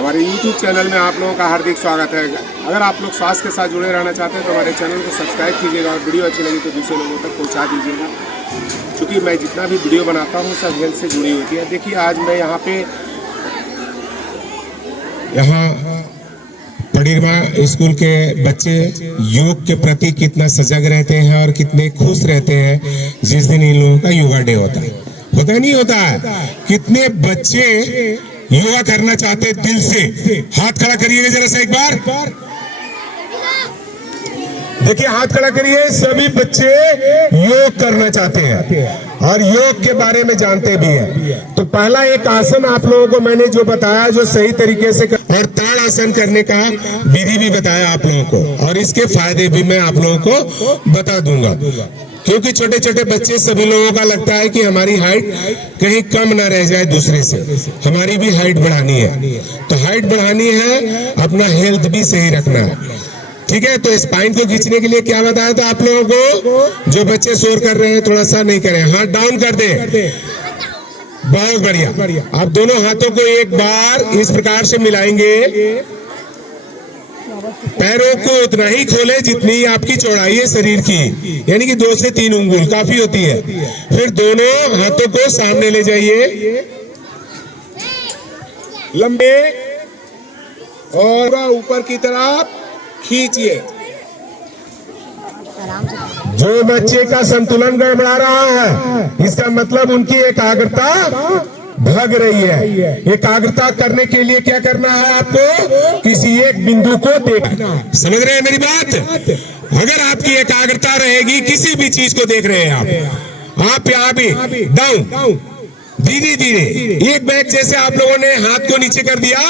हमारे YouTube channel में आप लोगों का हार्दिक स्वागत है। अगर आप लोग स्वास्थ्य के साथ जुड़े रहना चाहते हैं तो हमारे चैनल को सब्सक्राइब कीजिएगा और वीडियो अच्छी लगी तो दूसरे लोगों तक पहुंचा दीजिएगा, क्योंकि मैं जितना भी वीडियो बनाता हूं सब हेल्थ से जुड़ी होती है। देखिए आज मैं यहाँ पड़ीरमा स्कूल के बच्चे योग के प्रति कितना सजग रहते हैं और कितने खुश रहते हैं जिस दिन इन लोगों का योगा डे होता है। होता नहीं होता है? कितने बच्चे योगा करना चाहते हैं दिल से। हाथ खड़ा करिएगा जरा सा एक बार। देखिए हाथ खड़ा करिए। सभी बच्चे योग करना चाहते हैं और योग के बारे में जानते भी हैं। तो पहला एक आसन आप लोगों को मैंने जो बताया, जो सही तरीके से और ताड़ासन करने का विधि भी बताया आप लोगों को, और इसके फायदे भी मैं आप लोगों को बता दूंगा। क्योंकि छोटे छोटे बच्चे सभी लोगों का लगता है कि हमारी हाइट कहीं कम ना रह जाए दूसरे से, हमारी भी हाइट बढ़ानी है। तो हाइट बढ़ानी है, अपना हेल्थ भी सही रखना है, ठीक है। तो स्पाइन को खींचने के लिए क्या बताया था आप लोगों को? जो बच्चे शोर कर रहे हैं थोड़ा सा नहीं करें, हाथ डाउन कर दे। बहुत बढ़िया। आप दोनों हाथों को एक बार इस प्रकार से मिलाएंगे, पैरों को उतना ही खोले जितनी आपकी चौड़ाई है शरीर की, यानी कि 2 से 3 उंगल काफी होती है। फिर दोनों हाथों को सामने ले जाइए, लंबे और ऊपर की तरफ खींचिए। जो बच्चे का संतुलन गड़बड़ा रहा है, इसका मतलब उनकी एकाग्रता भाग रही है। एकाग्रता करने के लिए क्या करना है आपको? किसी एक बिंदु को देखना। समझ रहे हैं मेरी बात? अगर आपकी एकाग्रता रहेगी, किसी भी चीज को देख रहे हैं आप यहाँ भी डाउन, धीरे धीरे एक बैग जैसे आप लोगों ने हाथ को नीचे कर दिया।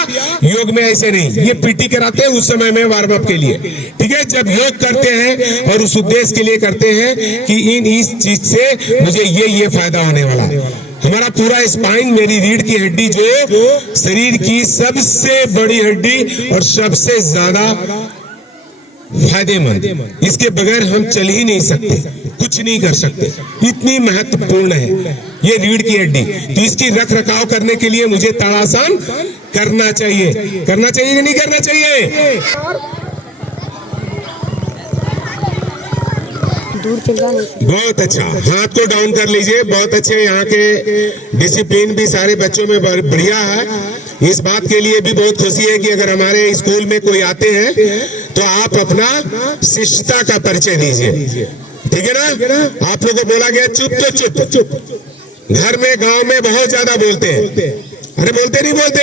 योग में ऐसे नहीं, ये पीटी कराते हैं उस समय में वार्म अप के लिए, ठीक है। जब योग करते हैं और उस उद्देश्य के लिए करते हैं कि इस चीज से मुझे ये फायदा होने वाला है। हमारा पूरा स्पाइन, मेरी रीढ़ की हड्डी जो शरीर की सबसे बड़ी हड्डी और सबसे ज्यादा फायदेमंद, इसके बगैर हम चल ही नहीं सकते, कुछ नहीं कर सकते, इतनी महत्वपूर्ण है ये रीढ़ की हड्डी। तो इसकी रख रखाव करने के लिए मुझे ताड़ासन करना चाहिए। करना चाहिए कि नहीं करना चाहिए? दूर चल जाने से। बहुत अच्छा, हाथ को डाउन कर लीजिए। बहुत अच्छे, यहाँ के डिसिप्लिन भी सारे बच्चों में बढ़िया है। इस बात के लिए भी बहुत खुशी है कि अगर हमारे स्कूल में कोई आते हैं तो आप अपना शिष्टता का परिचय दीजिए, ठीक है ना। आप लोगों को बोला गया चुप तो चुप। घर में गांव में बहुत ज्यादा बोलते हैं, अरे बोलते नहीं बोलते।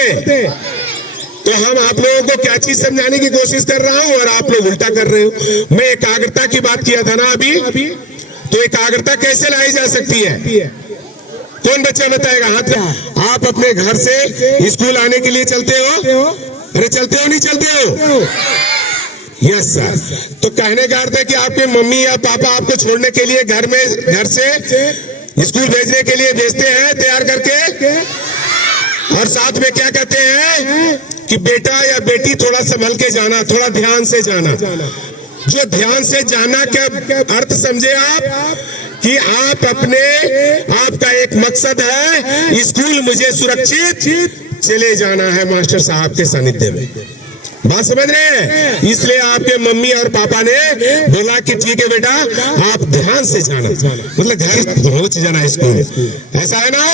तो हम आप लोगों को क्या चीज समझाने की कोशिश कर रहा हूं और आप लोग उल्टा कर रहे हो। मैं एकाग्रता की बात किया था ना अभी, तो एकाग्रता कैसे लाई जा सकती है? कौन बच्चा बताएगा? हाथ। आप अपने घर से स्कूल आने के लिए चलते हो? अरे चलते हो नहीं चलते हो? Yes sir. तो कहने का अर्थ है कि आपके मम्मी या पापा आपको छोड़ने के लिए घर से स्कूल भेजने के लिए भेजते हैं तैयार करके, और साथ में क्या कहते हैं कि बेटा या बेटी थोड़ा संभल के जाना, थोड़ा ध्यान से जाना। जो ध्यान से जाना क्या अर्थ समझे आप? कि आप आपका एक मकसद है, स्कूल मुझे सुरक्षित चले जाना है मास्टर साहब के सानिध्य में। बात समझ रहे हैं? इसलिए आपके मम्मी और पापा ने बोला कि ठीक है बेटा आप ध्यान से जाना, मतलब घर पहुंच जाना स्कूल, ऐसा है ना।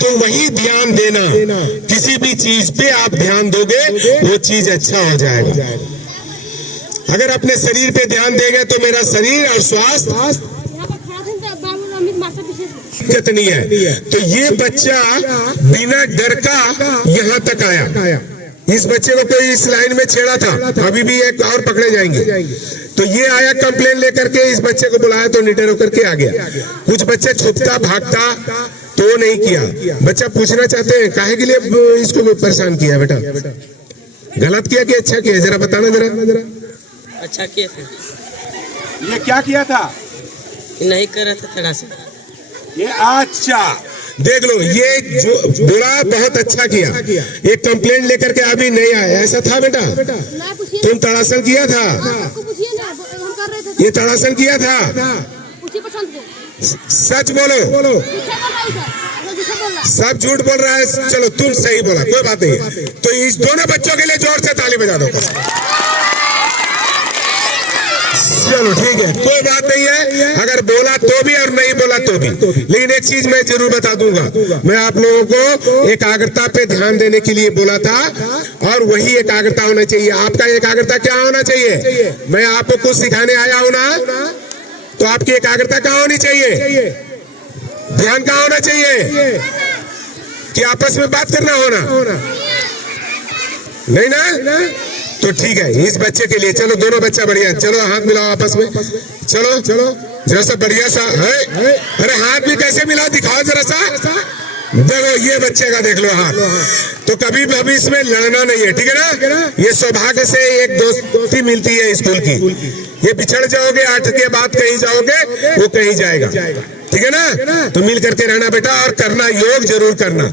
तो वही ध्यान देना, किसी भी चीज पे आप ध्यान दोगे वो चीज अच्छा हो जाएगा। अगर अपने शरीर पे ध्यान देंगे तो मेरा शरीर और स्वास्थ्य दिक्कत नहीं है। तो ये बच्चा बिना डर का यहाँ तक आया। इस बच्चे को कोई इस लाइन में छेड़ा था, अभी भी एक और पकड़े जाएंगे। तो ये आया कंप्लेन लेकर के, इस बच्चे को बुलाया तो निडर होकर के आ गया। कुछ बच्चे छुपता भागता तो नहीं किया। बच्चा पूछना चाहते हैं काहे के लिए इसको परेशान किया? बेटा गलत किया कि अच्छा किया? जरा बताना जरा। अच्छा किया था। ये क्या किया था? नहीं कर रहा था थोड़ा सा ये। अच्छा देख लो, ये जो बुरा बहुत अच्छा किया। एक कंप्लेंट लेकर के अभी नहीं आया, ऐसा था बेटा? तुम ताड़ासन किया था? ये ताड़ासन किया था? सच बोलो। सब झूठ बोल रहा है। चलो तुम सही बोला, कोई बात नहीं। तो इस दोनों बच्चों के लिए जोर से ताली बजा दो। चलो ठीक है, कोई बात नहीं है, अगर बोला तो भी और नहीं बोला तो भी। लेकिन एक चीज मैं जरूर बता दूंगा, मैं आप लोगों को एकाग्रता पे ध्यान देने के लिए बोला था, और वही एकाग्रता होना चाहिए। आपका एकाग्रता क्या होना चाहिए? मैं आपको कुछ सिखाने आया हूं ना, तो आपकी एकाग्रता कहाँ होनी चाहिए? ध्यान कहाँ होना चाहिए? कि आपस में बात करना होना नहीं ना? तो ठीक है, इस बच्चे के लिए चलो, दोनों बच्चा बढ़िया, चलो हाथ मिलाओ आपस में, चलो चलो जरा सा बढ़िया सा है। अरे हाथ भी कैसे मिलाओ, दिखाओ जरा सा। देखो ये बच्चे का देख लो हाथ। तो कभी भी इसमें लड़ना नहीं है, ठीक है ना? ये सौभाग्य से एक दोस्ती मिलती है स्कूल की। ये बिछड़ जाओगे 8 के बाद कहीं जाओगे, वो कहीं जाएगा, ठीक है ना? तो मिल करके रहना बेटा, और करना, योग जरूर करना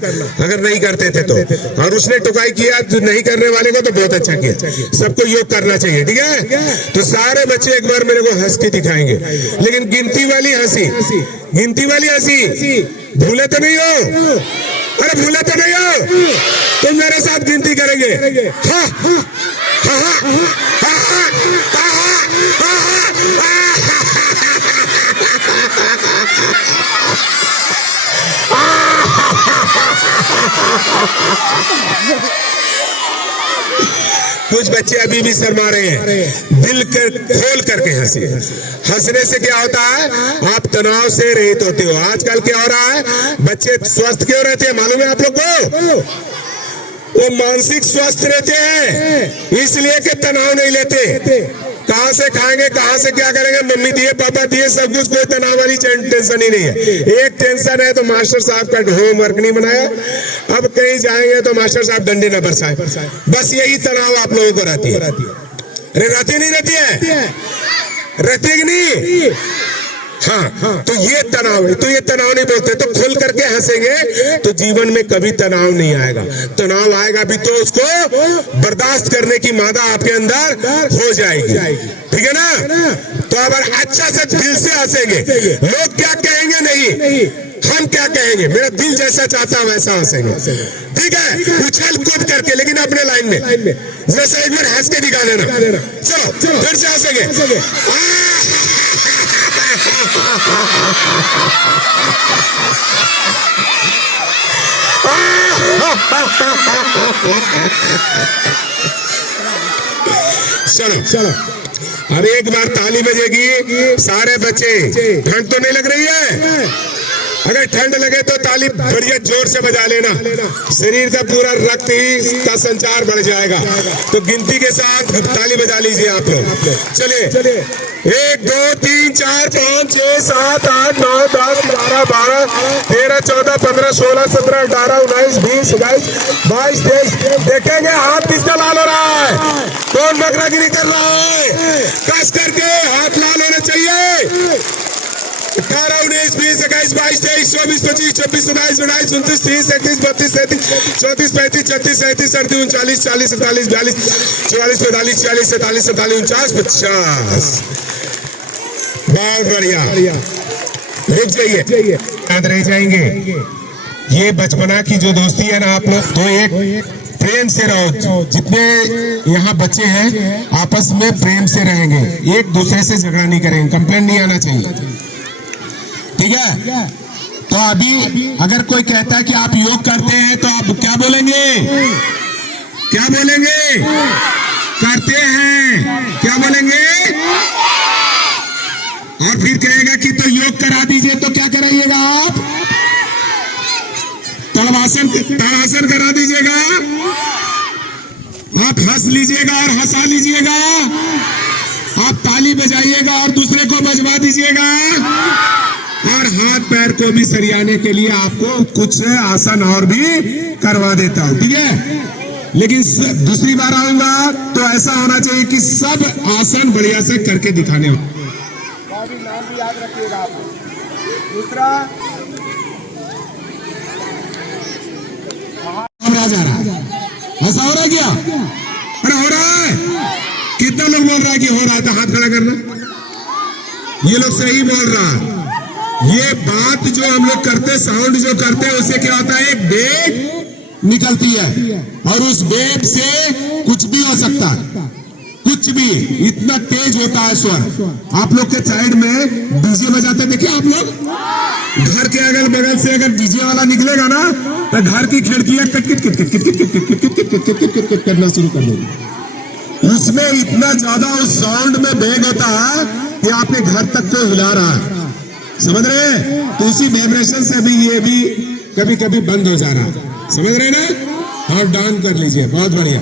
अगर नहीं करते थे तो। और उसने टुकाई किया जो नहीं करने वाले को, तो बहुत अच्छा किया। सबको योग करना चाहिए, ठीक है? तो सारे बच्चे एक बार मेरे को हंस के दिखाएंगे, लेकिन गिनती वाली हंसी, गिनती वाली हंसी भूले तो नहीं हो? अरे भूले तो नहीं हो? तुम मेरे साथ गिनती करेंगे। हाँ हाँ हाँ हाँ हाँ कुछ बच्चे अभी भी शर्मा रहे हैं, दिल खोल करके हंसे। हंसने से क्या होता है? आप तनाव से रहित होते हो। आजकल क्या हो रहा है, बच्चे स्वस्थ क्यों रहते हैं मालूम है आप लोग को? वो मानसिक स्वस्थ रहते हैं इसलिए कि तनाव नहीं लेते। कहां से खाएंगे, कहां से क्या करेंगे, मम्मी दिए पापा दिए सब कुछ, कोई तनाव वाली टेंशन ही नहीं है। एक टेंशन है तो मास्टर साहब का होमवर्क नहीं बनाया, अब कहीं जाएंगे तो मास्टर साहब डंडे न बरसाए, बस यही तनाव आप लोगों को रहती है। अरे रहती नहीं रहती है? रहती है कि नहीं? हाँ, तो ये तनाव है। तो ये तनाव नहीं बोलते, तो खुल करके हंसेंगे तो जीवन में कभी तनाव नहीं आएगा। तनाव आएगा भी तो उसको बर्दाश्त करने की मादा आपके अंदर हो जाएगी, ठीक है ना? तो अगर अच्छा से दिल से हंसेंगे, लोग क्या कहेंगे नहीं, हम क्या कहेंगे, मेरा दिल जैसा चाहता है वैसा हंसेंगे, ठीक है? उछल कूद करके, लेकिन अपने लाइन में। जैसे एक बार हंस के दिखा देना, चलो फिर से हंसेंगे। चलो अब एक बार ताली बजेगी, सारे बच्चे। ठंड तो नहीं लग रही है? अगर ठंड लगे तो ताली बढ़िया जोर से बजा लेना, शरीर का पूरा रक्त ही का संचार बढ़ जाएगा। तो गिनती के साथ ताली बजा लीजिए आप लोग। चलिए 1 2 3 4 5 6 7 8 9 10 11 12 13 14 15 16 17 18 19 20 21 22 23। देखेंगे हाथ किसका लाल हो रहा है, कौन नखरागिरी कर रहा है। कस करके हाथ लाल होने चाहिए। 18 19 20 21 22 23 24 25 26 27 28 29 30 31 32 33 34 35 36 37 38 39 40 41 42 43 44 45 46 47 48 49 50। बहुत बढ़िया, रुक जाइए, याद रह जाएंगे। ये बचपना की जो दोस्ती है ना आप लोग, तो एक प्रेम से रहो। जितने यहाँ बच्चे हैं आपस में प्रेम से रहेंगे, एक दूसरे से झगड़ा नहीं करेंगे, कंप्लेंट नहीं आना चाहिए, ठीक है? तो अभी अगर कोई कहता है कि आप योग करते हैं तो आप क्या बोलेंगे? क्या बोलेंगे? करते हैं, क्या बोलेंगे? और फिर कहेगा कि तो योग करा दीजिए, तो क्या कराइएगा आप? ताड़ासन करा दीजिएगा, आप हंस लीजिएगा और हंसा लीजिएगा, आप ताली बजाइएगा और दूसरे को बजवा दीजिएगा, और हाथ पैर को भी सरियाने के लिए आपको कुछ आसन और भी करवा देता हूं, ठीक है? लेकिन दूसरी बार आऊंगा तो ऐसा होना चाहिए कि सब आसन बढ़िया से करके दिखाने हो। नाम भी याद रखिएगा आप। दूसरा जा रहा है, ऐसा हो रहा है क्या? अरे हो रहा है। कितना लोग बोल रहा है कि हो रहा है? तो हाथ खड़ा करना। ये लोग सही बोल रहा है, ये बात जो हम लोग करते, साउंड जो करते हैं, उससे क्या होता है, वेव निकलती है और उस वेव से कुछ भी हो सकता है, कुछ भी, इतना तेज होता है स्वर। आप लोग के साइड में डीजे बजाते देखिए आप लोग, घर के अगल बगल से अगर डीजे वाला निकलेगा ना तो घर की खिड़कियां cut kit kit kit kit kit kit kit kit kit kit kit kit करना शुरू कर देगी। उसमें इतना ज्यादा उस साउंड में वेग होता है कि आपके घर तक को हिला रहा है, समझ रहे हैं? तो उसी वाइब्रेशन से भी ये भी कभी कभी बंद हो जा रहा है, समझ रहे ना? हाथ डाउन कर लीजिए, बहुत बढ़िया।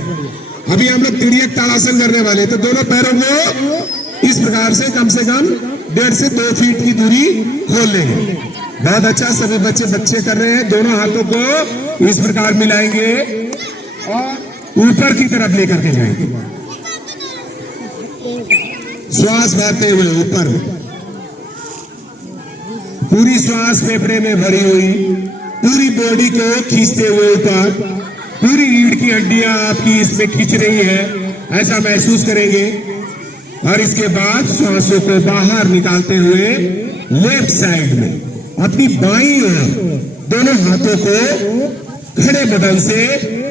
अभी हम लोग तिर्यक ताड़ासन करने वाले, तो दोनों पैरों को इस प्रकार से कम 1.5 से 2 फीट की दूरी खोल लेंगे। बहुत अच्छा, सभी बच्चे कर रहे हैं। दोनों हाथों को इस प्रकार मिलाएंगे और ऊपर की तरफ लेकर के जाएंगे, श्वास भरते हुए ऊपर, पूरी श्वास फेफड़े में भरी हुई, पूरी बॉडी को खींचते हुए ऊपर, पूरी रीढ़ की हड्डियां आपकी इसमें खींच रही है, ऐसा महसूस करेंगे। और इसके बाद श्वासों को बाहर निकालते हुए लेफ्ट साइड में अपनी बाईं ओर दोनों हाथों को खड़े बदन से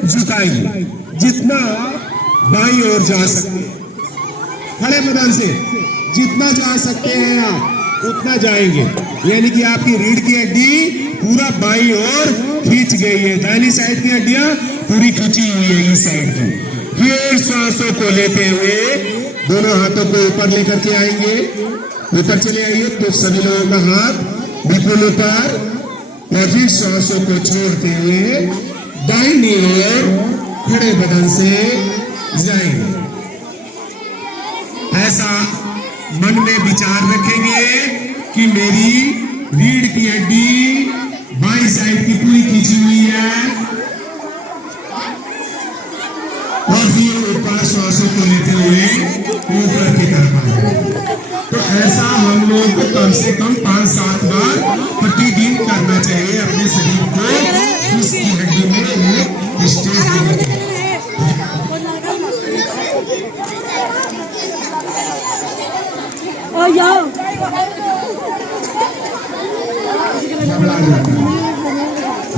झुकाएंगे, जितना बाईं ओर जा सकते, खड़े बदन से जितना जा सकते हैं आप उतना जाएंगे, यानी कि आपकी रीढ़ की हड्डी पूरा बाईं ओर खींच गई है, दाहिनी साइड की हड्डियां पूरी खींची हुई है इस साइड की। फिर सांसों को लेते हुए दोनों हाथों को ऊपर लेकर के आएंगे, ऊपर चले आइए, तो सभी लोगों का हाथ बिल्कुल ऊपर, और फिर सांसों को छोड़ते हुए दाहिनी ओर खड़े बदन से जाएंगे। ऐसा मन में विचार रखेंगे कि मेरी रीढ़ की हड्डी बाईं साइड की पूरी खींची हुई है, और फिर ऊपर श्वासों को लेते हुए ऊपर की तरफ आएंगे। तो ऐसा हम लोग को कम से कम 5-7 बार प्रतिदिन करना चाहिए अपने शरीर को इसकी हड्डी में एक स्ट्रेस देने के लिए।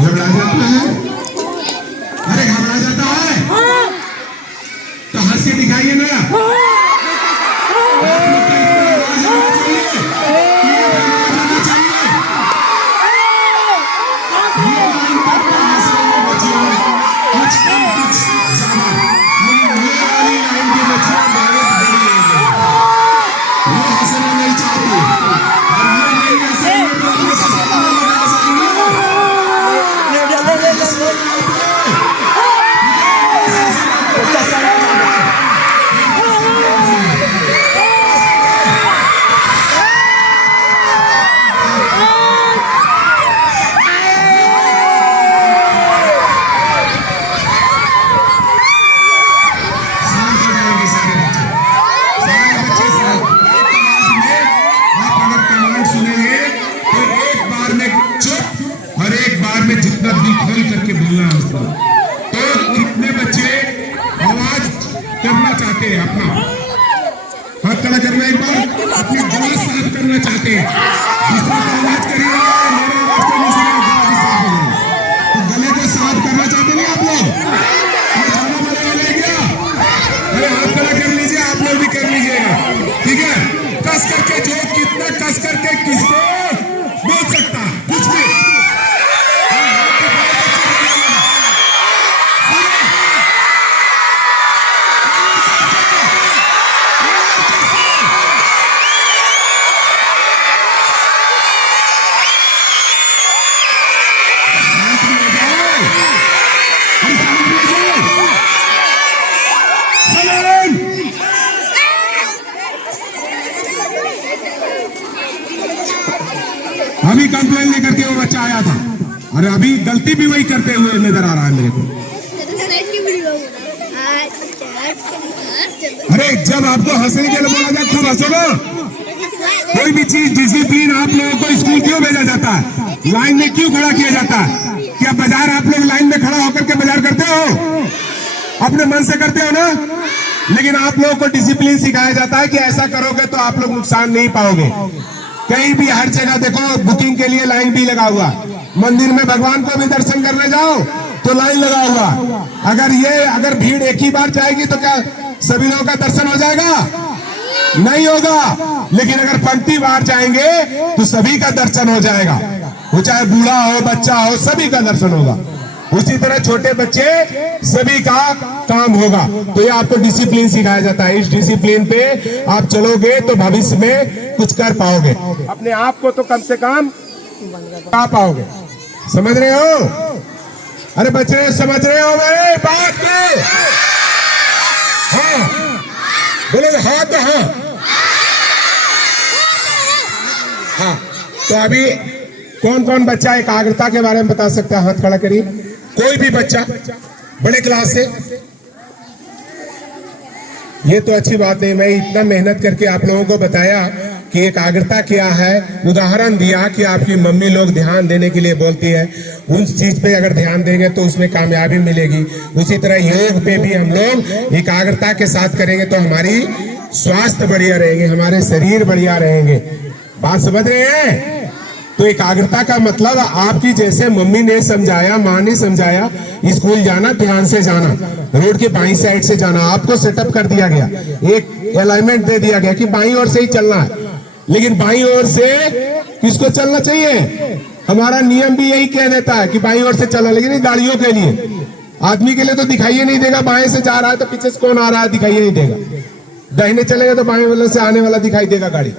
घबरा जाता है, अरे घबरा जाता है तो हंस के दिखाइए ना। अपना हाथ खड़ा करना, एक बार अपनी गला साफ करना चाहते हैं, आवाज करिए, तो गले को साफ करना चाहते नहीं आप लोग? जाना बने क्या? अरे हाथ खड़ा कर लीजिए, आप लोग भी कर लीजिएगा, ठीक है? कस करके, जो कितना कस करके किसको बोल सकता कुछ भी। अभी कंप्लेन लेकर के वो बच्चा आया था, अरे अभी गलती भी वही करते हुए नजर आ रहा है मेरे को। अरे जब आपको हंसने के लिए बोला जाए खूब हंसो ना। कोई भी चीज डिसिप्लिन आप लोगों को स्कूल क्यों भेजा जाता है, लाइन में क्यों खड़ा किया जाता है? क्या बाजार आप लोग लाइन में खड़ा होकर के बाजार करते हो? अपने मन से करते हो ना? लेकिन आप लोगों को डिसिप्लिन सिखाया जाता है कि ऐसा करोगे तो आप लोग नुकसान नहीं पाओगे। कहीं भी हर जगह देखो बुकिंग के लिए लाइन भी लगा हुआ। मंदिर में भगवान को भी दर्शन करने जाओ तो लाइन लगा हुआ। अगर भीड़ एक ही बार जाएगी तो क्या सभी लोगों का दर्शन हो जाएगा? नहीं होगा। लेकिन अगर पंक्ति बार जाएंगे तो सभी का दर्शन हो जाएगा, वो चाहे बूढ़ा हो बच्चा हो, सभी का दर्शन होगा। उसी तरह छोटे बच्चे सभी का काम होगा। तो ये आपको डिसिप्लिन सिखाया जाता है। इस डिसिप्लिन पे आप चलोगे तो भविष्य में कुछ कर पाओगे, अपने आप को तो कम से कम पा पाओगे। समझ रहे हो? अरे बच्चे समझ रहे हो मेरे बात को? हाँ बोले हाँ तो हाँ। हाँ तो अभी कौन कौन बच्चा एकाग्रता के बारे में बता सकता है? हाथ खड़ा करिए। कोई भी बच्चा बड़े क्लास से। ये तो अच्छी बात नहीं, मैं इतना मेहनत करके आप लोगों को बताया कि एकाग्रता क्या है, उदाहरण दिया कि आपकी मम्मी लोग ध्यान देने के लिए बोलती है, उस चीज पे अगर ध्यान देंगे तो उसमें कामयाबी मिलेगी। उसी तरह योग पे भी हम लोग एकाग्रता के साथ करेंगे तो हमारी स्वास्थ्य बढ़िया रहेंगे, हमारे शरीर बढ़िया रहेंगे। बात समझ रहे हैं? तो एकाग्रता का मतलब आपकी जैसे मम्मी ने समझाया, माँ ने समझाया, स्कूल जाना ध्यान से जाना, रोड के बाईं साइड से जाना, आपको सेटअप कर दिया गया, एक अलाइनमेंट दे दिया गया कि बाईं ओर से ही चलना है। लेकिन बाईं ओर से किसको चलना चाहिए? हमारा नियम भी यही कह देता है कि बाईं ओर से चलना, लेकिन गाड़ियों के लिए, आदमी के लिए तो दिखाई नहीं देगा। बाएं से जा रहा है तो पीछे से कौन आ रहा है दिखाई नहीं देगा। दाहिने चलेगा तो बाएं वाले से आने वाला दिखाई देगा गाड़ी,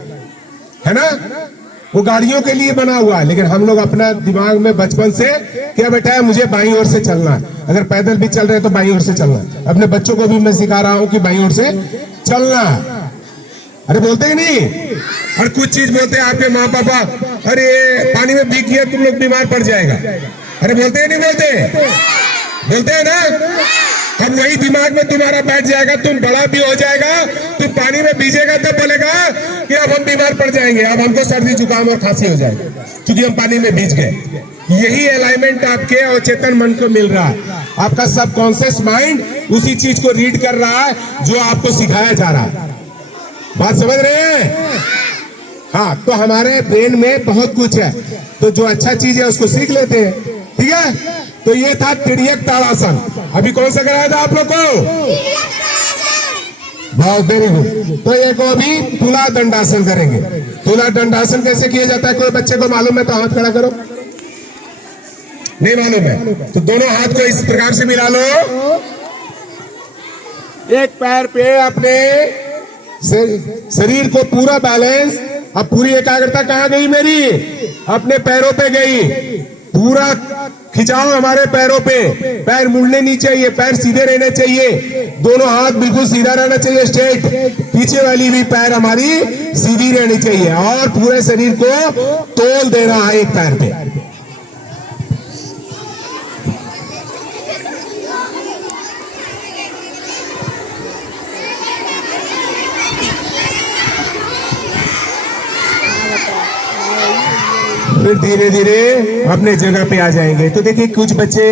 है ना? वो गाड़ियों के लिए बना हुआ है। लेकिन हम लोग अपना दिमाग में बचपन से क्या बैठा है, मुझे बाईं ओर से चलना है। अगर पैदल भी चल रहे हैं तो बाईं ओर से चलना है। अपने बच्चों को भी मैं सिखा रहा हूं कि बाईं ओर से चलना है। अरे बोलते ही नहीं? और कुछ चीज बोलते हैं आपके माँ पापा, अरे पानी में भीग गया तुम लोग बीमार पड़ जाएगा। अरे बोलते ही नहीं? बोलते हैं ना? हम वही दिमाग में तुम्हारा बैठ जाएगा, तुम बड़ा भी हो जाएगा, तुम पानी में भीजेगा तब बोलेगा कि अब हम बीमार पड़ जाएंगे, अब हमको सर्दी जुकाम और खांसी हो जाएगा क्योंकि हम पानी में भीज गए। यही अलाइनमेंट आपके अवचेतन मन को मिल रहा है। आपका सबकॉन्शियस माइंड उसी चीज को रीड कर रहा है जो आपको सिखाया जा रहा है। बात समझ रहे हैं? हाँ, तो हमारे ब्रेन में बहुत कुछ है, तो जो अच्छा चीज है उसको सीख लेते हैं। ठीक है? तो ये था तिर्यक ताड़ासन। अभी कौन सा कराया था आप लोग को? बहुत वेरी गुड। तो एक अभी तुला दंडासन करेंगे। तुला दंडासन कैसे किया जाता है? कोई बच्चे को मालूम है तो हाथ खड़ा करो। नहीं मालूम है तो दोनों हाथ को इस प्रकार से मिला लो। एक पैर पे अपने शरीर को पूरा बैलेंस। अब पूरी एकाग्रता कहाँ गई मेरी? अपने पैरों पे गई। पूरा खिंचाओ हमारे पैरों पे, पैर मुड़ने नहीं चाहिए, पैर सीधे रहने चाहिए, दोनों हाथ बिल्कुल सीधा रहना चाहिए, स्ट्रेट। पीछे वाली भी पैर हमारी सीधी रहनी चाहिए और पूरे शरीर को तोल देना है एक पैर पे। फिर धीरे धीरे अपने जगह पे आ जाएंगे। तो देखिए कुछ बच्चे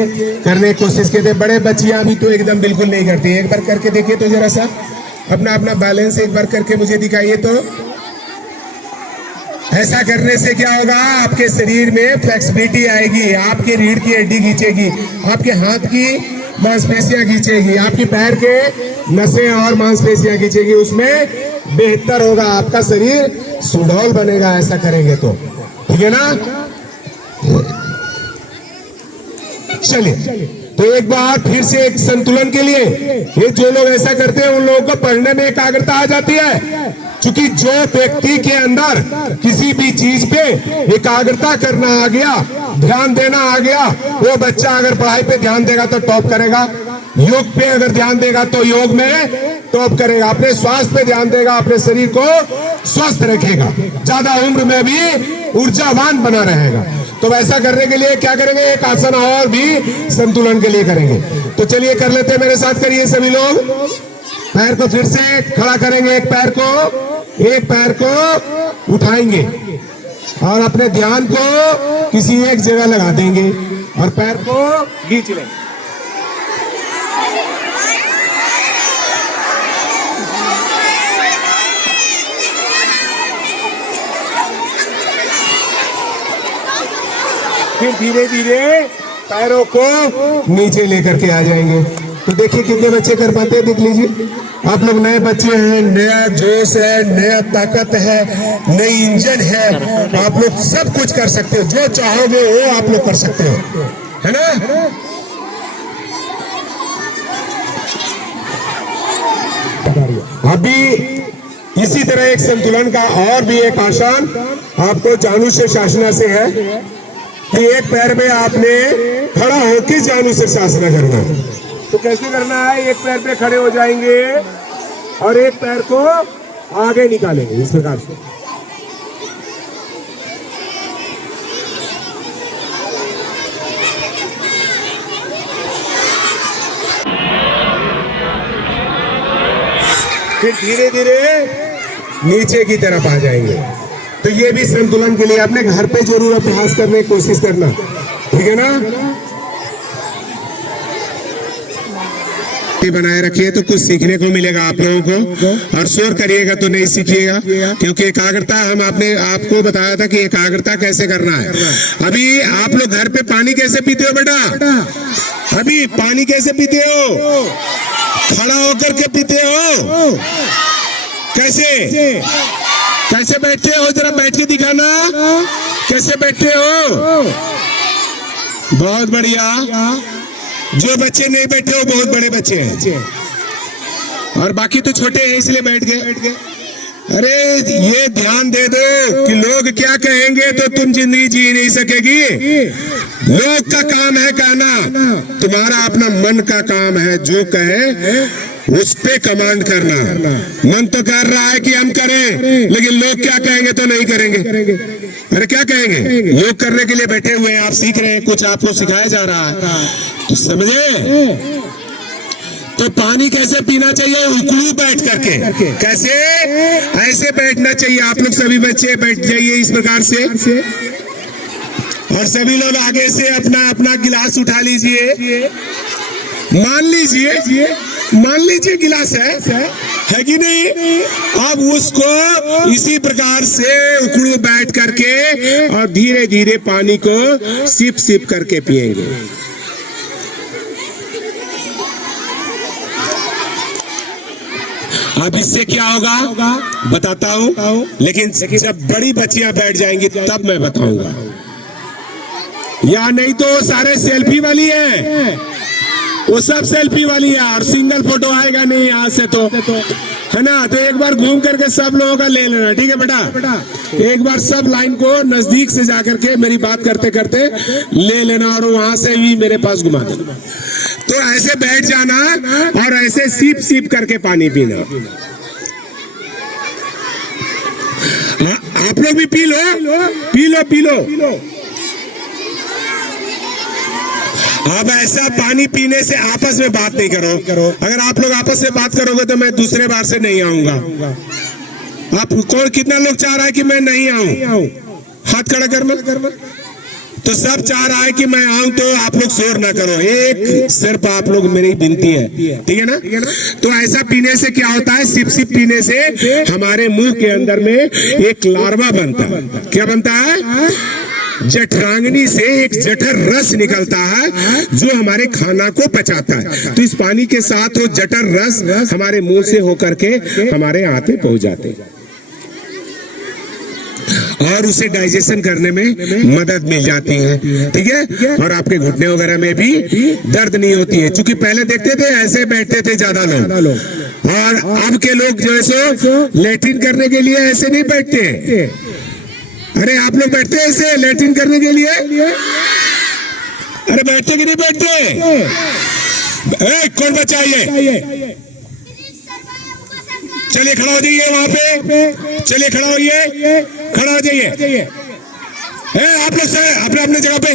करने की कोशिश करते, बड़े बच्चियां भी तो एकदम बिल्कुल नहीं करती। एक बार करके देखिए तो जरा सा अपना अपना बैलेंस एक बार करके मुझे दिखाइए। तो ऐसा करने से क्या होगा? आपके शरीर में फ्लेक्सिबिलिटी आएगी, आपके रीढ़ की हड्डी खींचेगी, आपके हाथ की मांसपेशियां खींचेगी, आपके पैर के नसें और मांसपेशियां खींचेगी। उसमें बेहतर होगा, आपका शरीर सुडौल बनेगा ऐसा करेंगे तो। ठीक है ना? चलिए तो एक बार फिर से एक संतुलन के लिए, ये जो लोग ऐसा करते हैं उन लोगों को पढ़ने में एकाग्रता आ जाती है। क्योंकि जो व्यक्ति के अंदर किसी भी चीज पे एकाग्रता करना आ गया, ध्यान देना आ गया, वो बच्चा अगर पढ़ाई पे ध्यान देगा तो टॉप करेगा, योग पे अगर ध्यान देगा तो योग में टॉप करेगा, अपने स्वास्थ्य पे ध्यान देगा, अपने शरीर को स्वस्थ रखेगा, ज्यादा उम्र में भी ऊर्जावान बना रहेगा। तो वैसा करने के लिए क्या करेंगे? एक आसन और भी संतुलन के लिए करेंगे। तो चलिए कर लेते हैं, मेरे साथ करिए सभी लोग। पैर को फिर से खड़ा करेंगे, एक पैर को उठाएंगे और अपने ध्यान को किसी एक जगह लगा देंगे और पैर को खींच लेंगे। फिर धीरे धीरे पैरों को नीचे लेकर के आ जाएंगे। तो देखिए कितने बच्चे कर पाते हैं, देख लीजिए। आप लोग नए बच्चे हैं, नया जोश है, नया ताकत है, नई इंजन है, आप लोग सब कुछ कर सकते हो, जो चाहोगे वो आप लोग कर सकते हो, है ना। अभी इसी तरह एक संतुलन का और भी एक आसान आपको जानुष्य शासना से है कि एक पैर में आपने खड़ा होकर जानुष्य शासना करना है। तो कैसे करना है, एक पैर पे खड़े हो जाएंगे और एक पैर को आगे निकालेंगे इस प्रकार से। फिर धीरे धीरे नीचे की तरफ आ जाएंगे। तो ये भी संतुलन के लिए अपने घर पे जरूर अभ्यास करने की कोशिश करना, ठीक है ना। बनाए रखिए तो कुछ सीखने को मिलेगा आप लोगों को, और शोर करिएगा तो नहीं सीखिएगा, क्योंकि एकाग्रता हम आपको बताया था कि एकाग्रता कैसे करना है। अभी आप लोग घर पे पानी कैसे पीते हो बेटा, अभी पानी कैसे पीते हो, खड़ा होकर के पीते हो, कैसे कैसे बैठते हो, जरा बैठ के दिखाना, कैसे बैठते हो, बहुत बढ़िया। जो बच्चे नहीं बैठे हो बहुत बड़े बच्चे हैं, और बाकी तो छोटे हैं इसलिए बैठ गए। अरे ये ध्यान दे दो कि लोग क्या कहेंगे तो तुम जिंदगी जी नहीं सकेगी। लोग का काम है कहना, तुम्हारा अपना मन का काम है, जो कहे उस पे कमांड करना। मन तो कर रहा है कि हम करें, लेकिन लोग क्या कहेंगे तो नहीं करेंगे। अरे क्या कहेंगे, लोग करने के लिए बैठे हुए हैं, आप सीख रहे हैं, कुछ आपको सिखाया जा रहा है, तो समझे। तो पानी कैसे पीना चाहिए, उकड़ू बैठ करके, कैसे, ऐसे बैठना चाहिए। आप लोग सभी बच्चे बैठ जाइए इस प्रकार से, और सभी लोग आगे से अपना अपना गिलास उठा लीजिए। मान लीजिए गिलास है कि नहीं। अब उसको इसी प्रकार से उकड़ू बैठ करके और धीरे धीरे पानी को सिप सिप करके पिएंगे। अब इससे क्या होगा बताता हूं, लेकिन जब बड़ी बच्चियां बैठ जाएंगी तब मैं बताऊंगा। या नहीं तो सारे सेल्फी वाली है, वो सब सेल्फी वाली है, और सिंगल फोटो आएगा नहीं यहाँ से, तो है ना। तो एक बार घूम करके सब लोगों का ले लेना, ठीक है बेटा। एक बार सब लाइन को नजदीक से जाकर के मेरी बात करते करते ले लेना, और वहां से भी मेरे पास घुमा देना। तो ऐसे बैठ जाना और ऐसे सीप सीप करके पानी पीना। आप लोग भी पी लो। अब ऐसा पानी पीने से आपस में बात नहीं करो। अगर आप लोग आपस में बात करोगे तो मैं दूसरे बार से नहीं आऊंगा। आप कौन, कितना लोग चाह रहा है कि मैं नहीं आऊं, हाथ खड़ा करना। तो सब चाह रहा है कि मैं आऊं, तो आप लोग शोर ना करो, एक सिर्फ आप लोग मेरी विनती है, ठीक है ना। तो ऐसा पीने से क्या होता है, सिप सिप पीने से हमारे मुंह के अंदर में एक लार्वा बनता है। क्या बनता है, जठरांगनी से एक जठर रस निकलता है जो हमारे खाना को पचाता है। तो इस पानी के साथ वो जठर रस हमारे मुंह से होकर के हमारे हाथ में पहुंच जाते हैं, और उसे डाइजेशन करने में मदद मिल जाती है, ठीक है। और आपके घुटने वगैरह में भी दर्द नहीं होती है, क्योंकि पहले देखते थे ऐसे बैठते थे ज्यादा लोग, और अब के लोग जो है सो लैट्रिन करने के लिए ऐसे नहीं बैठते। अरे आप लोग बैठते हैं ऐसे लैट्रिन करने के लिए, अरे बैठते कि नहीं बैठते। कौन बच्चा ये, चलिए खड़ा हो जाइए वहां पे, चलिए खड़ा हो जाइए। आप लोग अपने अपने जगह पे,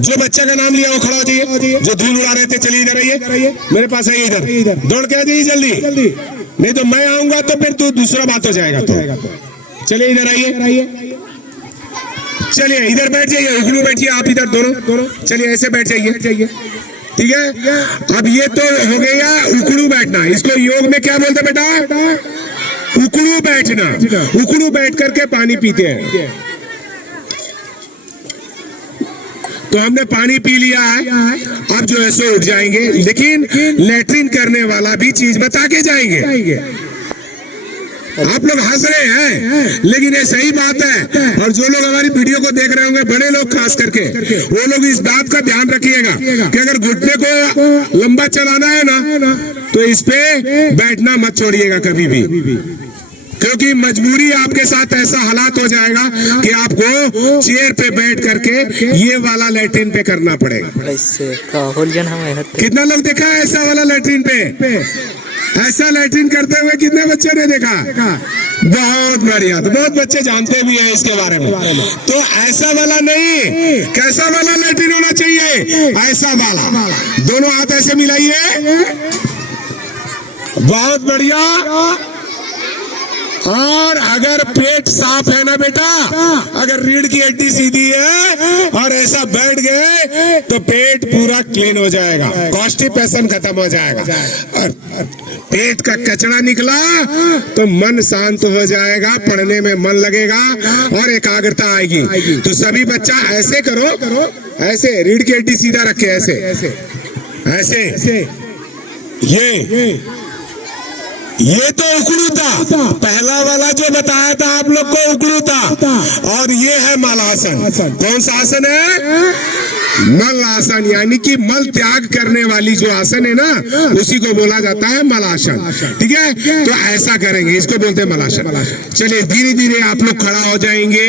जो बच्चा का नाम लिया वो खड़ा हो जाइए। जो धूल उड़ा रहे थे चलिए इधर आइए, मेरे पास आइए, इधर दौड़ के आ जाइए जल्दी, नहीं तो मैं आऊंगा तो फिर तू दूसरा बात हो जाएगा। तो चलिए इधर आइए, चलिए इधर बैठ जाइए, उकड़ू बैठिए आप इधर दोनों, चलिए ऐसे बैठ जाइए, ठीक है। अब ये तो हो गया उकड़ू बैठना, इसको योग में क्या बोलते बेटा, उकड़ू बैठना। उकड़ू बैठ करके पानी पीते हैं। तो हमने पानी पी लिया है, अब जो है सो उठ जाएंगे, लेकिन लेटरिन करने वाला भी चीज बता के जाएंगे। आप लोग हंस रहे हैं, लेकिन ये सही बात है। और जो लोग हमारी वीडियो को देख रहे होंगे, बड़े लोग खास करके, वो लोग इस बात का ध्यान रखिएगा कि अगर घुटने को लंबा चलाना है ना, तो इस पे बैठना मत छोड़िएगा कभी भी, क्योंकि मजबूरी आपके साथ ऐसा हालात हो जाएगा कि आपको चेयर पे बैठ करके ये वाला लैट्रिन पे करना पड़ेगा। कितना लोग देखा है ऐसा वाला लैट्रिन पे? ऐसा लैट्रिन करते हुए कितने बच्चों ने देखा? बहुत बढ़िया, तो बहुत बच्चे जानते भी हैं इसके बारे में। तो ऐसा वाला नहीं, कैसा वाला लैट्रिन होना चाहिए? ऐसा वाला। दोनों हाथ ऐसे मिलाइए, बहुत बढ़िया। और अगर पेट साफ है ना बेटा, अगर रीढ़ की हड्डी सीधी है और ऐसा बैठ गए तो पेट पूरा क्लीन हो जाएगा, कॉन्स्टिपेशन खत्म हो जाएगा, और पेट का कचरा निकला तो मन शांत हो जाएगा, पढ़ने में मन लगेगा और एकाग्रता आएगी। तो सभी बच्चा ऐसे करो, ऐसे रीढ़ की हड्डी सीधा रखे, ऐसे ऐसे। ये तो उकड़ू था, पहला वाला जो बताया था आप लोग को उकड़ू था, और ये है मलासन। कौन सा आसन है? मल आसन, यानी कि मल त्याग करने वाली जो आसन है ना, उसी को बोला जाता है मलासन। ठीक है, तो ऐसा करेंगे, इसको बोलते हैं मलासन। चलिए धीरे धीरे आप लोग खड़ा हो जाएंगे।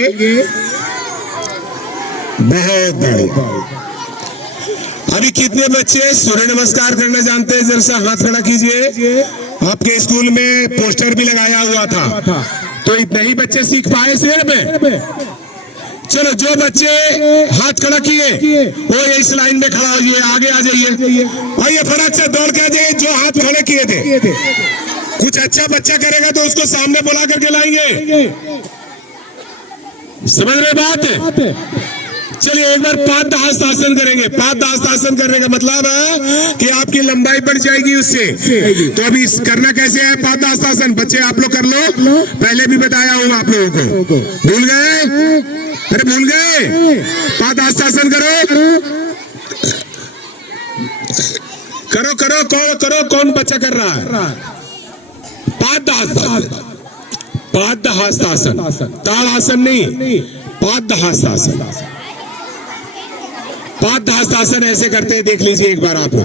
बहुत बढ़िया। अभी कितने बच्चे सूर्य नमस्कार करना जानते हैं? जरा सा हाथ खड़ा कीजिए। आपके स्कूल में पोस्टर भी लगाया हुआ था, तो इतने ही बच्चे सीख पाए शेर में? चलो, जो बच्चे हाथ खड़ा किए वो इस लाइन में खड़ा हो जाइए, आगे आ जाइए, आइए फटाक से दौड़ के आ जाइए। जो हाथ खड़े किए थे, कुछ अच्छा बच्चा करेगा तो उसको सामने बुला करके लाएंगे। समझ रहे बात? चलिए एक बार पादहस्तासन करेंगे। पादहस्तासन करने का मतलब है कि आपकी लंबाई बढ़ जाएगी उससे। तो अभी करना कैसे है पादहस्तासन? बच्चे आप लोग कर लो, पहले भी बताया हूँ आप लोगों को। भूल गए? अरे भूल गए? पादहस्तासन करो, करो करो करो करो। कौन बच्चा कर रहा है? पादहस्तासन, पादहस्तासन, ताड़ासन नहीं, पादहस्तासन। पादहस्तासन ऐसे करते हैं, देख लीजिए एक बार आप।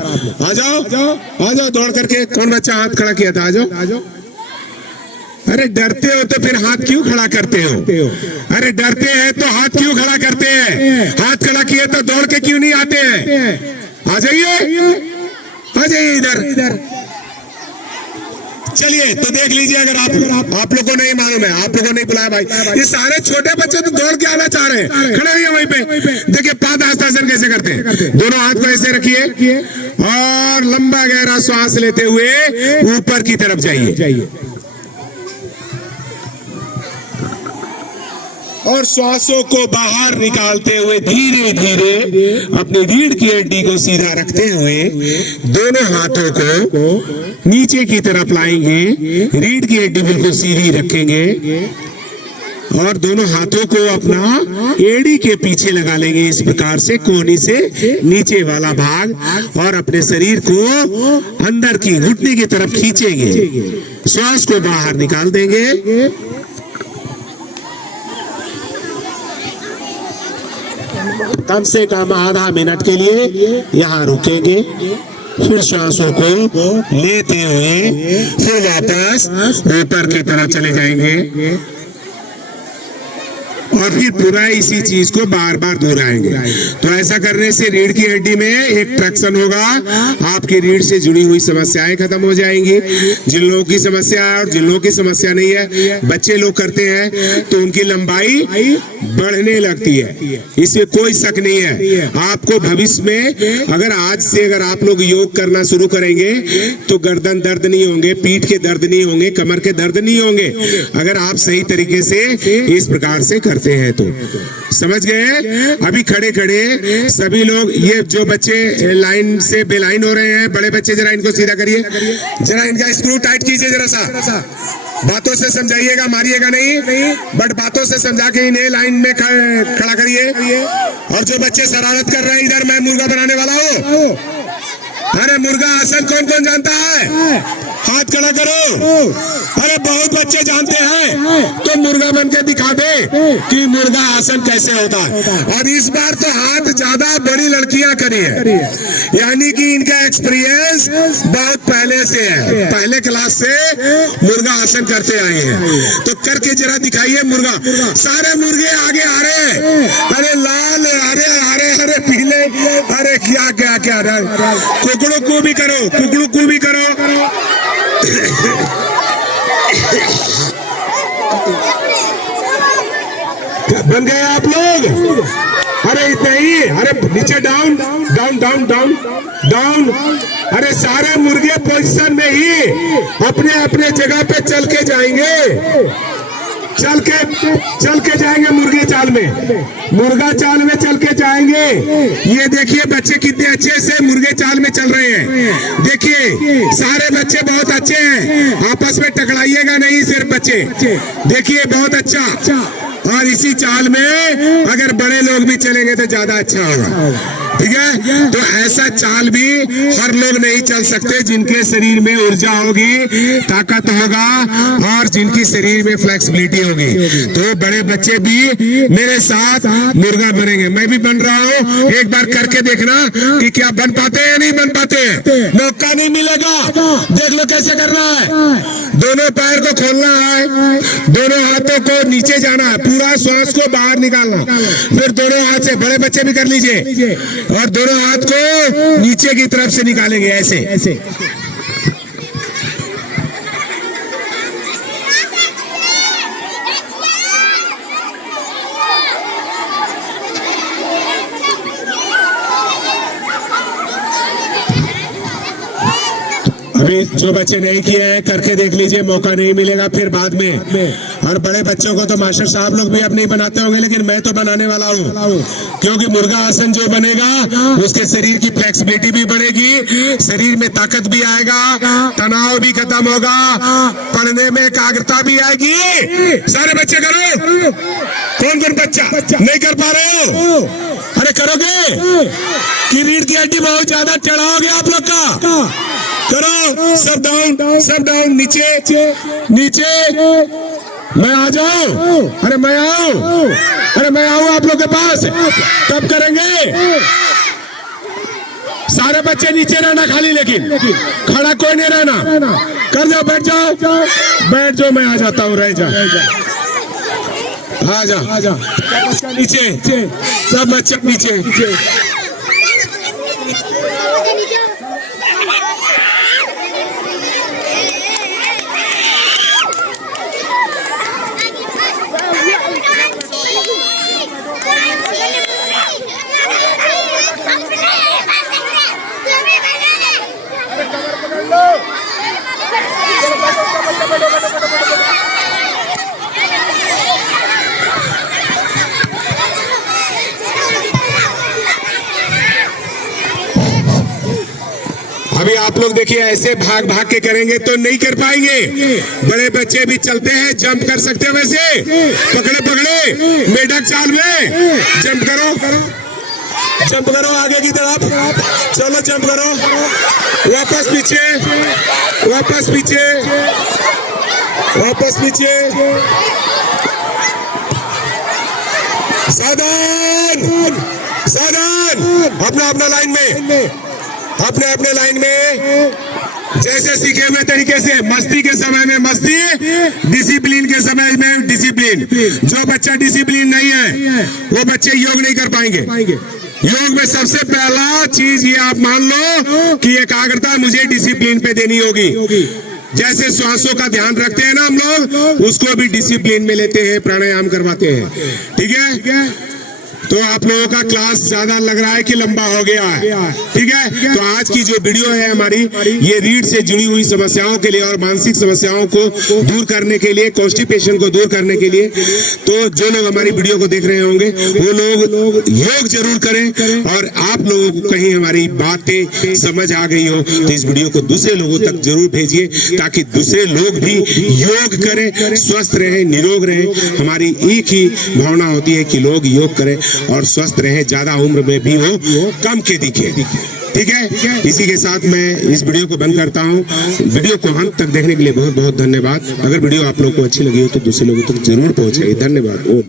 आ जाओ आ जाओ दौड़ करके। कौन बच्चा हाथ खड़ा किया था? आ जाओ। अरे डरते हो तो फिर हाथ क्यों खड़ा करते हो? अरे डरते हैं तो हाथ क्यों खड़ा करते हैं? हाथ खड़ा किए तो दौड़ के क्यों नहीं आते हैं? आ जाइए इधर। चलिए, तो देख लीजिए, अगर आप लोगों को नहीं मालूम है, आप लोगों ने बुलाया भाई, ये सारे छोटे बच्चे तो दौड़ के आना चाह रहे हैं, खड़े हुए वहीं पे। देखिए पादहस्तासन कैसे करते हैं। दोनों हाथ को ऐसे रखिए और लंबा गहरा श्वास लेते हुए ऊपर की तरफ जाइए, और श्वासों को बाहर निकालते हुए धीरे धीरे अपनी रीढ़ की हड्डी को सीधा रखते हुए दोनों हाथों को नीचे की तरफ लाएंगे। रीढ़ की हड्डी बिल्कुल सीधी रखेंगे और दोनों हाथों को अपना एड़ी के पीछे लगा लेंगे, इस प्रकार से कोहनी से नीचे वाला भाग, और अपने शरीर को अंदर की घुटने की तरफ खींचेंगे। श्वास को बाहर निकाल देंगे। कम से कम आधा मिनट के लिए यहाँ रुकेंगे, फिर श्वासों को लेते हुए फिर वापस ऊपर की तरफ चले जाएंगे, और फिर पूरा इसी चीज को बार बार दोहराएंगे। तो ऐसा करने से रीढ़ की हड्डी में एक ट्रैक्शन होगा, आपकी रीढ़ से जुड़ी हुई समस्याएं खत्म हो जाएंगी। जिन लोगों की समस्या है और जिन लोगों की समस्या नहीं है, बच्चे लोग करते हैं तो उनकी लंबाई बढ़ने लगती है, इसमें कोई शक नहीं है। आपको भविष्य में अगर आज से अगर आप लोग योग करना शुरू करेंगे तो गर्दन दर्द नहीं होंगे, पीठ के दर्द नहीं होंगे, कमर के दर्द नहीं होंगे, अगर आप सही तरीके से इस प्रकार से करते करते हैं तो समझ गए। अभी खड़े खड़े सभी लोग, ये जो बच्चे लाइन से बेलाइन हो रहे हैं, बड़े बच्चे जरा इनको सीधा करिए, जरा इनका स्क्रू टाइट कीजिए, जरा सा बातों से समझाइएगा, मारिएगा नहीं, बट बातों से समझा के इन्हें लाइन में खड़ा करिए। और जो बच्चे शरारत कर रहे हैं, इधर मैं मुर्गा बनाने वाला हूँ। अरे मुर्गा आसन कौन कौन जानता है? हाथ खड़ा करो। अरे बहुत बच्चे जानते हैं, तो मुर्गा बन के दिखा दे कि मुर्गा आसन कैसे होता है। और इस बार तो हाथ ज्यादा बड़ी लड़कियां करी है, यानी कि इनका एक्सपीरियंस बहुत पहले से है, पहले क्लास से मुर्गा आसन करते आए हैं। तो करके जरा दिखाइए मुर्गा। सारे मुर्गे आगे आ रहे हैं, अरे लाल, अरे हरे हरे पीले, अरे क्या क्या क्या, कुकड़ू को भी करो, कुकड़ू को भी करो। बन गए आप लोग? अरे इतना ही, अरे नीचे down down down down down. अरे सारे मुर्गे पोजीशन में ही अपने अपने जगह पे चल के जाएंगे, चल के जाएंगे मुर्गे चाल में, मुर्गा चाल में चल के जाएंगे। ये देखिए बच्चे कितने अच्छे से मुर्गे चाल में चल रहे हैं। देखिए सारे बच्चे बहुत अच्छे हैं, आपस में टकराइएगा नहीं सिर्फ बच्चे। देखिए बहुत अच्छा। और इसी चाल में अगर बड़े लोग भी चलेंगे तो ज्यादा अच्छा होगा, ठीक है। तो ऐसा चाल भी हर लोग नहीं चल सकते, जिनके शरीर में ऊर्जा होगी, ताकत होगा, और जिनकी शरीर में फ्लेक्सिबिलिटी होगी। तो बड़े बच्चे भी मेरे साथ मुर्गा बनेंगे, मैं भी बन रहा हूँ। एक बार करके देखना कि क्या बन पाते हैं या नहीं बन पाते हैं। मौका नहीं मिलेगा, देख लो कैसे करना है। दोनों पैर को खोलना है, दोनों हाथों को नीचे जाना है, पूरा श्वास को बाहर निकालना, फिर दोनों हाथ से, बड़े बच्चे भी कर लीजिए, और दोनों हाथ को नीचे की तरफ से निकालेंगे ऐसे ऐसे। अभी जो बच्चे नहीं किए हैं करके देख लीजिए, मौका नहीं मिलेगा फिर बाद में। और बड़े बच्चों को तो मास्टर साहब लोग भी अब नहीं बनाते होंगे, लेकिन मैं तो बनाने वाला हूँ, क्योंकि मुर्गा आसन जो बनेगा उसके शरीर की फ्लेक्सिबिलिटी भी बढ़ेगी, शरीर में ताकत भी आएगा, तनाव भी खत्म होगा, पढ़ने में एकाग्रता भी आएगी। सारे बच्चे करो। कौन कौन बच्चा नहीं कर पा रहे हो? अरे करोगे कि रीढ़ की हड्डी बहुत ज्यादा टेढ़ा हो गया आप लोग का? करो, सब डाउन, सब डाउन, नीचे नीचे। मैं आ जाऊं? अरे मैं आऊं, अरे मैं आऊं आप लोग के पास, तब करेंगे। सारे बच्चे नीचे रहना खाली, लेकिन खड़ा कोई नहीं रहना। कर जाओ, बैठ जाओ, बैठ जाओ, मैं आ जाता हूँ, रह जा, आ जा, नीचे, सब बच्चे नीचे। अभी आप लोग देखिए, ऐसे भाग भाग के करेंगे तो नहीं कर पाएंगे। बड़े बच्चे भी चलते हैं, जंप कर सकते हैं, वैसे पकड़े पकड़े मेढक चाल में जंप करो, जंप करो आगे की तरफ, चलो जंप करो, वापस पीछे, वापस पीछे, वापस पीछे, सावधान, सावधान, अपना अपना लाइन में, अपने अपने लाइन में, जैसे सीखे हुए तरीके से। मस्ती के समय में मस्ती, डिसिप्लिन के समय में डिसिप्लिन। जो बच्चा डिसिप्लिन नहीं है वो बच्चे योग नहीं कर पाएंगे। योग में सबसे पहला चीज ये आप मान लो कि एकाग्रता मुझे डिसिप्लिन पे देनी होगी। जैसे श्वासों का ध्यान रखते हैं ना हम लोग, उसको भी डिसिप्लिन में लेते हैं, प्राणायाम करवाते हैं, ठीक है। तो आप लोगों का क्लास ज्यादा लग रहा है कि लंबा हो गया है? ठीक है, तो आज की जो वीडियो है हमारी, ये रीढ़ से जुड़ी हुई समस्याओं के लिए और मानसिक समस्याओं को दूर करने के लिए, कॉन्स्टिपेशन को दूर करने के लिए, तो जो लोग हमारी वीडियो को देख रहे होंगे वो लोग योग जरूर करें। और आप लोगों को कहीं हमारी बातें समझ आ गई हो तो इस वीडियो को दूसरे लोगों तक जरूर भेजिए, ताकि दूसरे लोग भी योग करें, स्वस्थ रहें, निरोग रहें। हमारी एक ही भावना होती है कि लोग योग करें और स्वस्थ रहें, ज्यादा उम्र में भी वो कम के दिखे। ठीक है, इसी के साथ मैं इस वीडियो को बंद करता हूँ। वीडियो को अंत तक देखने के लिए बहुत बहुत धन्यवाद। अगर वीडियो आप लोगों को अच्छी लगी हो तो दूसरे लोगों तक जरूर पहुंचाइए। धन्यवाद।